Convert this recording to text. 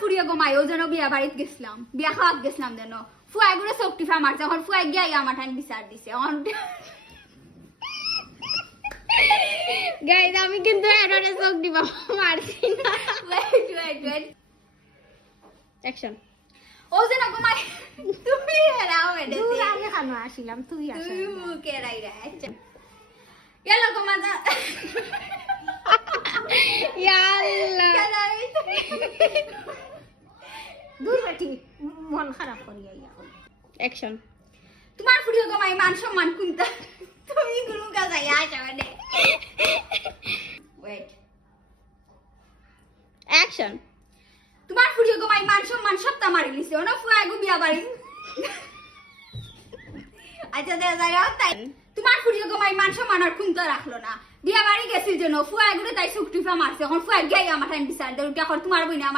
ফুরিয়ে গমাই ও যেন বিয়া বাড়িত গেছিলাম বিয়া খাওয়াত গেছিলাম যেন ফুয়া গুলো চোখ টিফা মারছে এখন ফুয়া গিয়া আমার ঠান বিচার দিছে গাইস আমি কিন্তু এররে চোখ দিবা মারছি না ওয়েট অ্যাকশন ও যেন গমাই তুমি এরাও এডে তুই আগে খানো আসিলাম তুই আসা তুই মুখে রাই রে ইয়ালা গমা যা ইয়াল্লা দূর বেটি মন খারাপ করিয়া এখন অ্যাকশন তোমার ফুরিয়ে গমাই মান সম্মান কুনতা তুমি গুরু কাজ আয়া আসা মানে ওয়েট অ্যাকশন তোমার ফুরিয়ে গমাই মান সম্মান সবটা মারি লিছে ওনা ফুয়া গো বিয়া বাড়ি আচ্ছা দে যাইরা তাই তোমার ফুরিয়ে গমাই মান সম্মান আর কুনতা রাখলো না বিয়া বাড়ি গেছিল যেন ফুয়া গুলো তাই সুকটিফা মারছে এখন ফুয়া গিয়া আমার ঠান বিচার দেউ এখন তোমার বইনা আমার